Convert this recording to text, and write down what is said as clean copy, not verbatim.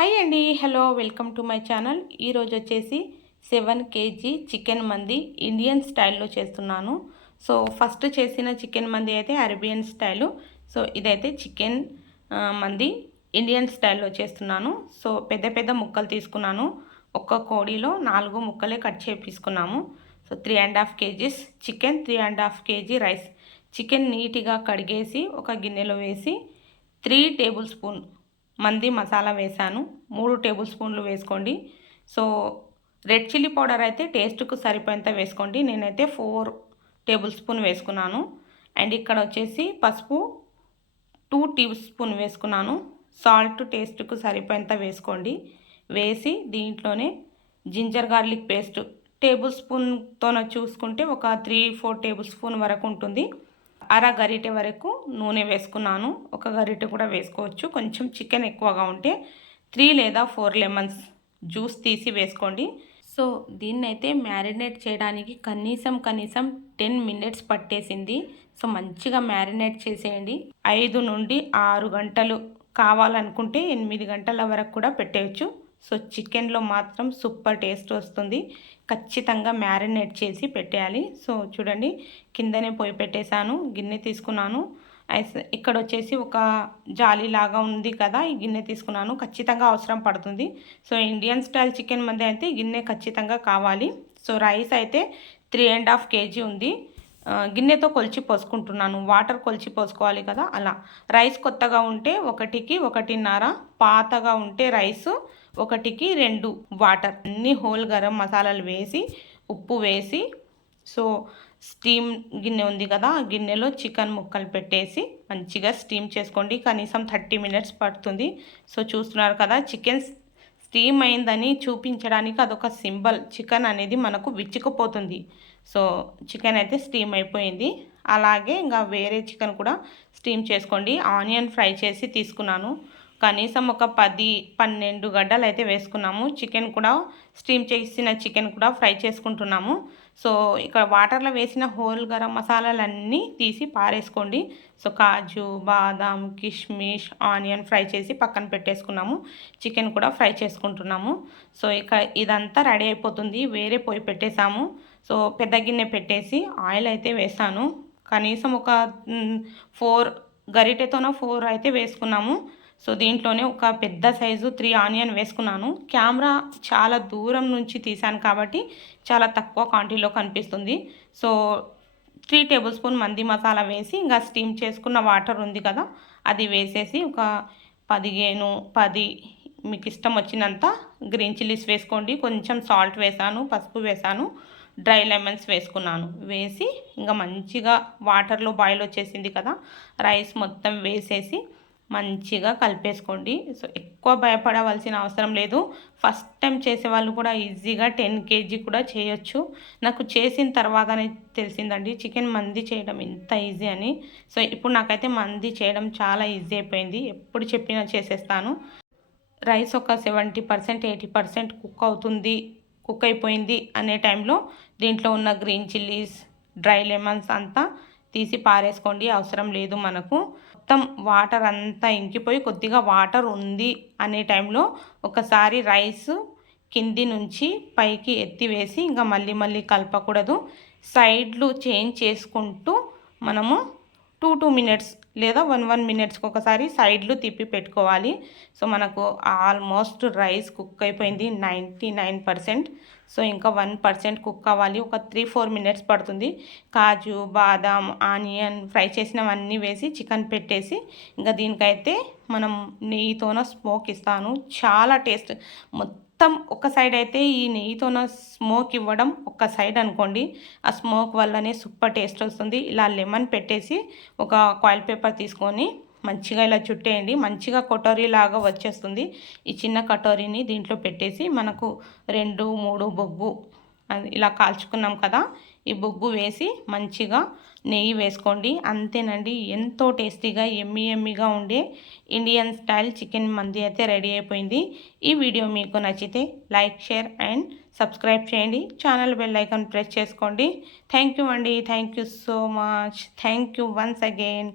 Hi అండి, hello, welcome to my channel. ఈరోజు వచ్చేసి 7 కేజీ చికెన్ మంది ఇండియన్ స్టైల్లో చేస్తున్నాను. సో ఫస్ట్ చేసిన చికెన్ మంది అయితే అరేబియన్ స్టైలు. సో ఇదైతే చికెన్ మంది ఇండియన్ స్టైల్లో చేస్తున్నాను. సో పెద్ద పెద్ద ముక్కలు తీసుకున్నాను. ఒక్క కోడిలో 4 ముక్కలే కట్ చేపించుకున్నాము. So 3.5 KGs chicken, 3.5 KG rice. Chicken నీట్గా కడిగేసి ఒక గిన్నెలో వేసి 3 టేబుల్ స్పూన్ మంది మసాలా వేసాను. 3 టేబుల్ స్పూన్లు వేసుకోండి. సో రెడ్ చిల్లీ పౌడర్ అయితే టేస్ట్కు సరిపోయేంత వేసుకోండి. నేనైతే 4 టేబుల్ స్పూన్ వేసుకున్నాను. అండ్ ఇక్కడ వచ్చేసి పసుపు 2 టీ స్పూన్ వేసుకున్నాను. సాల్ట్ టేస్ట్కు సరిపోయేంత వేసుకోండి. వేసి దీంట్లోనే జింజర్ గార్లిక్ పేస్ట్ టేబుల్ స్పూన్తోన చూసుకుంటే ఒక 3-4 టేబుల్ స్పూన్ వరకు ఉంటుంది. అర గరిటె వరకు నూనె వేసుకున్నాను. ఒక గరిటె కూడా వేసుకోవచ్చు. కొంచెం చికెన్ ఎక్కువగా ఉంటే 3 లేదా 4 లెమన్స్ జ్యూస్ తీసి వేసుకోండి. సో దీన్నైతే మ్యారినేట్ చేయడానికి కనీసం 10 మినిట్స్ పట్టేసింది. సో మంచిగా మ్యారినేట్ చేసేయండి. 5 నుండి 6 గంటలు కావాలనుకుంటే 8 గంటల వరకు కూడా పెట్టేయచ్చు. సో చికెన్లో మాత్రం సూపర్ టేస్ట్ వస్తుంది. ఖచ్చితంగా మ్యారినేట్ చేసి పెట్టేయాలి. సో చూడండి, కిందనే పొయ్యి పెట్టేశాను. గిన్నె తీసుకున్నాను. ఇక్కడ వచ్చేసి ఒక జాలి లాగా ఉంది కదా, ఈ గిన్నె తీసుకున్నాను. ఖచ్చితంగా అవసరం పడుతుంది. సో ఇండియన్ స్టైల్ చికెన్ మంది అయితే గిన్నె ఖచ్చితంగా కావాలి. సో రైస్ అయితే 3.5 కేజీ ఉంది. గిన్నెతో కొలిచి పోసుకుంటున్నాను. వాటర్ కొలిచి పోసుకోవాలి కదా, అలా. రైస్ కొత్తగా ఉంటే 1కి 1.5, పాతగా ఉంటే రైసు 1కి 2 వాటర్. అన్ని హోల్ గరం మసాలాలు వేసి ఉప్పు వేసి సో స్టీమ్ గిన్నె ఉంది కదా, ఆ గిన్నెలో చికెన్ ముక్కలు పెట్టేసి మంచిగా స్టీమ్ చేసుకోండి. కనీసం 30 మినిట్స్ పడుతుంది. సో చూస్తున్నారు కదా, చికెన్ స్టీమ్ అయిందని చూపించడానికి అదొక సింబల్. చికెన్ అనేది మనకు విచ్చుకుపోతుంది. సో చికెన్ అయితే స్టీమ్ అయిపోయింది. అలాగే ఇంకా వేరే చికెన్ కూడా స్టీమ్ చేసుకోండి. ఆనియన్ ఫ్రై చేసి తీసుకున్నాను. కనీసం ఒక 10-12 గడ్డలు అయితే వేసుకున్నాము. చికెన్ కూడా స్టీమ్ చేసిన చికెన్ కూడా ఫ్రై చేసుకుంటున్నాము. సో ఇక్కడ వాటర్లో వేసిన హోల్ గరం మసాలాలన్నీ తీసి పారేసుకోండి. సో కాజు, బాదాం, కిష్మిష్, ఆనియన్ ఫ్రై చేసి పక్కన పెట్టేసుకున్నాము. చికెన్ కూడా ఫ్రై చేసుకుంటున్నాము. సో ఇక ఇదంతా రెడీ అయిపోతుంది. వేరే పొయ్యి పెట్టేసాము. సో పెద్ద గిన్నె పెట్టేసి ఆయిల్ అయితే వేసాను. కనీసం ఒక 4 గరిటెతోన 4 అయితే వేసుకున్నాము. సో దీంట్లోనే ఒక పెద్ద సైజు 3 ఆనియన్ వేసుకున్నాను. కెమెరా చాలా దూరం నుంచి తీసాను కాబట్టి చాలా తక్కువ క్వాంటిటీలో కనిపిస్తుంది. సో 3 టేబుల్ స్పూన్ మంది మసాలా వేసి ఇంకా స్టీమ్ చేసుకున్న వాటర్ ఉంది కదా, అది వేసేసి ఒక 10 మీకు ఇష్టం వచ్చినంత గ్రీన్ చిల్లీస్ వేసుకోండి. కొంచెం సాల్ట్ వేసాను, పసుపు వేసాను, డ్రై లెమన్స్ వేసుకున్నాను. వేసి ఇంకా మంచిగా వాటర్లో బాయిల్ వచ్చేసింది కదా, రైస్ మొత్తం వేసేసి మంచిగా కలిపేసుకోండి. సో ఎక్కువ భయపడవలసిన అవసరం లేదు. ఫస్ట్ టైం చేసేవాళ్ళు కూడా ఈజీగా 10 కేజీ కూడా చేయొచ్చు. నాకు చేసిన తర్వాతనే తెలిసిందండి చికెన్ మంది చేయడం ఎంత ఈజీ అని. సో ఇప్పుడు నాకైతే మంది చేయడం చాలా ఈజీ అయిపోయింది. ఎప్పుడు చెప్పినా చేసేస్తాను. రైస్ ఒక 70% 80% కుక్ అయిపోయింది అనే టైంలో దీంట్లో ఉన్న గ్రీన్ చిల్లీస్, డ్రై లెమన్స్ అంతా తీసి పారేసుకోండి. అవసరం లేదు మనకు. మొత్తం వాటర్ అంతా ఇంకిపోయి కొద్దిగా వాటర్ ఉంది అనే టైంలో ఒకసారి రైస్ కింది నుంచి పైకి ఎత్తివేసి ఇంకా మళ్ళీ కలపకూడదు. సైడ్లు చేంజ్ చేసుకుంటూ మనము 2 మినిట్స్ లేదా 1 మినిట్స్కి ఒకసారి సైడ్లు తిప్పి పెట్టుకోవాలి. సో మనకు ఆల్మోస్ట్ రైస్ కుక్ అయిపోయింది 99%. సో ఇంకా 1% కుక్ అవ్వాలి. ఒక 3-4 మినిట్స్ పడుతుంది. కాజు, బాదాం, ఆనియన్ ఫ్రై చేసినవన్నీ వేసి చికెన్ పెట్టేసి ఇంకా దీనికైతే మనం నెయ్యితోన స్మోక్ ఇస్తాను. చాలా టేస్ట్. మొత్తం ఒక సైడ్ అయితే ఈ నెయ్యితోన స్మోక్ ఇవ్వడం ఒక సైడ్ అనుకోండి. ఆ స్మోక్ వల్లనే సూపర్ టేస్ట్ వస్తుంది. ఇలా లెమన్ పెట్టేసి ఒక కాయిల్ పేపర్ తీసుకొని మంచిగా ఇలా చుట్టేయండి. మంచిగా కటోరీ లాగా వచ్చేస్తుంది. ఈ చిన్న కటోరీని దీంట్లో పెట్టేసి మనకు 2-3 బొగ్గు ఇలా కాల్చుకున్నాం కదా, ఈ బొగ్గు వేసి మంచిగా నెయ్యి వేసుకోండి. అంతేనండి, ఎంతో టేస్టీగా ఎమ్మీగా ఉండే ఇండియన్ స్టైల్ చికెన్ మంది అయితే రెడీ అయిపోయింది. ఈ వీడియో మీకు నచ్చితే లైక్, షేర్ అండ్ సబ్స్క్రైబ్ చేయండి. ఛానల్ బెల్ ఐకాన్ ప్రెస్ చేసుకోండి. థ్యాంక్ యూ అండి. Thank you so much. Thank you once again.